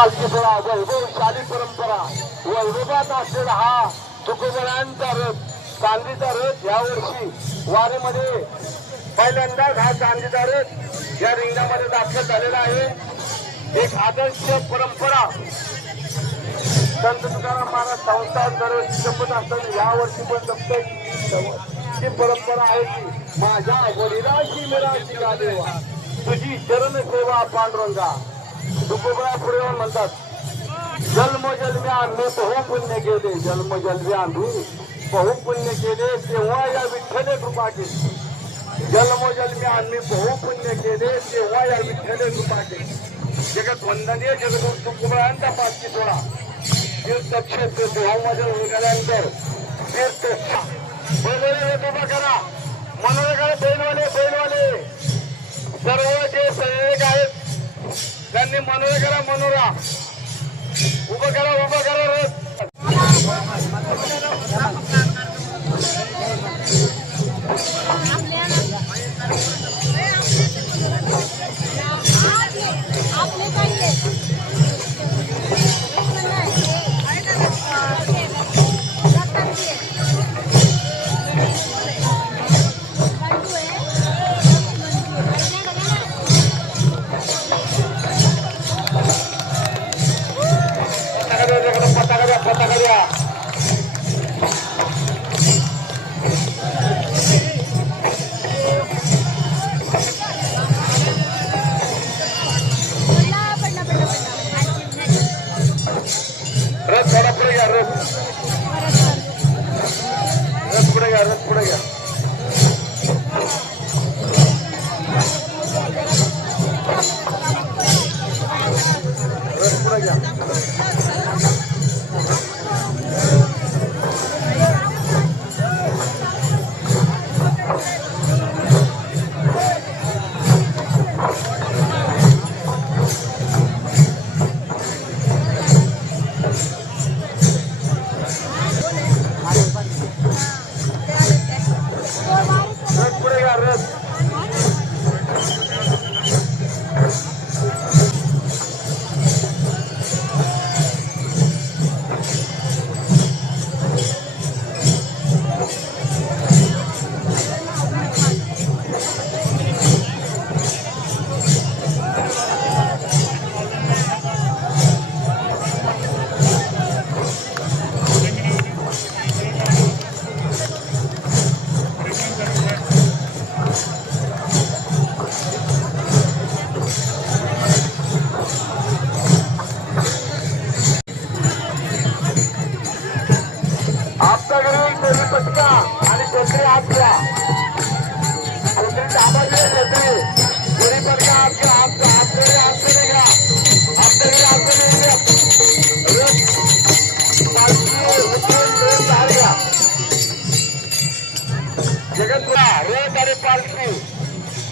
पालखी सोहळा वैभवशाली परंपरा वैभवात असलेला हा तुकोबरायांचा रथ चांदीचा रथ यावर्षी वारीमध्ये पहिल्यांदाच हा चांदीचा रथ या रिंगणामध्ये दाखल झालेला आहे। एक आदर्श परंपरा संत तुकाराम महाराज संस्थान दरवर्षी जपत असताना यावर्षी पण जपत ही परंपरा आहे की माझ्या वडिलांची मिराची का देवा तुझी चरण सेवा पांडुरंगा। तुकोबरा पुढे म्हणतात जन्मजन्मी आम्ही बहु पुण्य केले जन्मजन्मी आम्ही बहु पुण्य केले तेव्हा या विठ्ठले कृपा केली जन्मजन्मी आम्ही बहु पुण्य केले तेव्हा या विठ्ठले कृपा केली। जगत वंदनीय जगद्गुरु तुकोबरायांचा पालखी सोहळा तीर्थक्षेत्र देवामध्ये निघाल्यानंतर तीर्थ बैलवाले उभा करा मनोरंगाला बैलवाले सर्व जे सैनिक आहेत त्यांनी मनोरा उभं करा रथ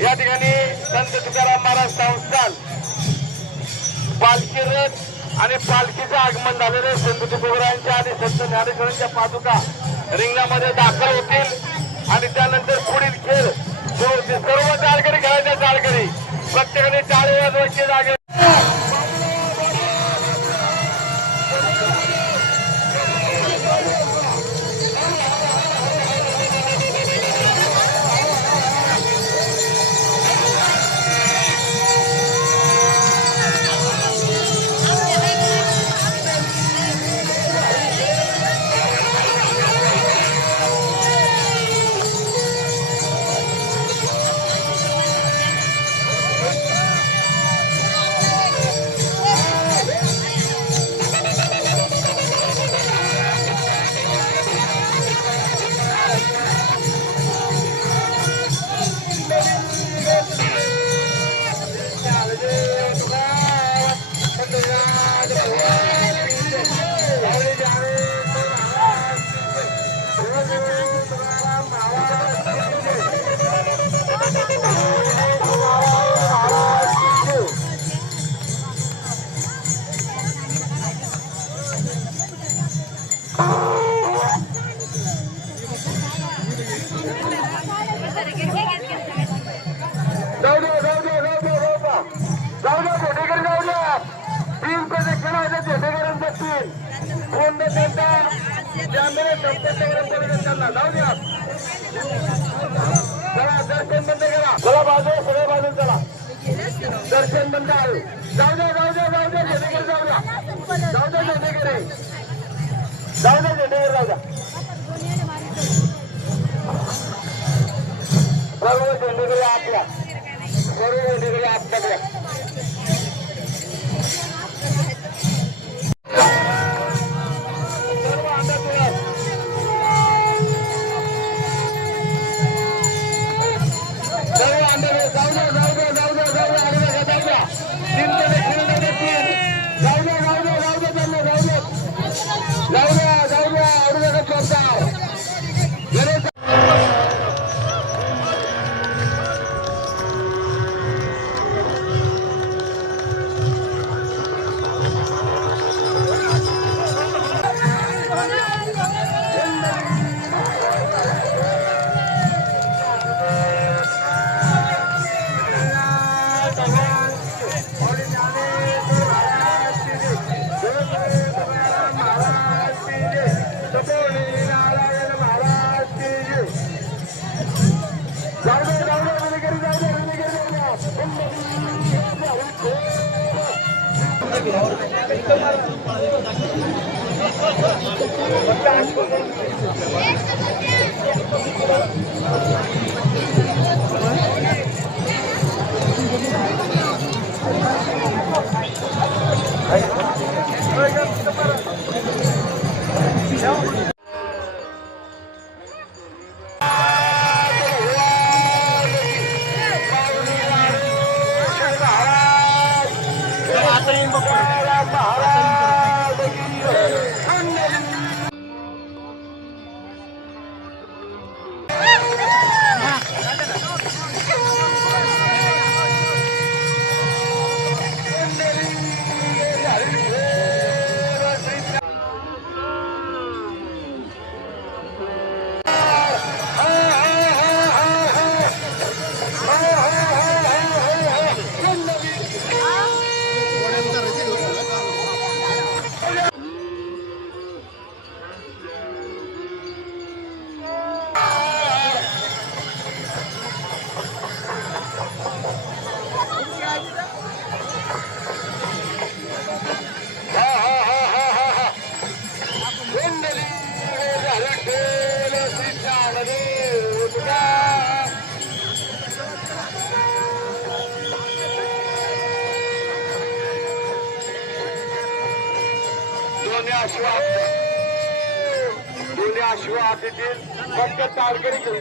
या ठिकाणी संत तुकाराम महाराज संस्थान पालखी रथ आणि पालखीचं आगमन झालेले संत तुकोबरायांच्या आणि संत ज्ञानेश्वरांच्या पादुका रिंगणामध्ये दाखल होतील आणि त्यानंतर पुढील खेळ सर्व चालकरी खेळायच्या चालकरी प्रत्येकाने टाळी वाजवायची जागे त्यामुळे संपत्तीवर चालला जाऊ द्या. चला दर्शन बंद करा. चला बाजू सगळ्या बाजू चला. दर्शन बंद आहे. जाऊ द्या जाऊ द्या जाऊ द्या झेंडेकर जाऊ द्या. जाऊ द्या झेंडेकर जाऊ द्या झेंडेकर जाऊ द्या. सर्व झेंडेकर आपल्या सर्व झेंडेकर आपल्याकडे दोन्ही अश्व हातीतील फक्त तारकरी घेऊन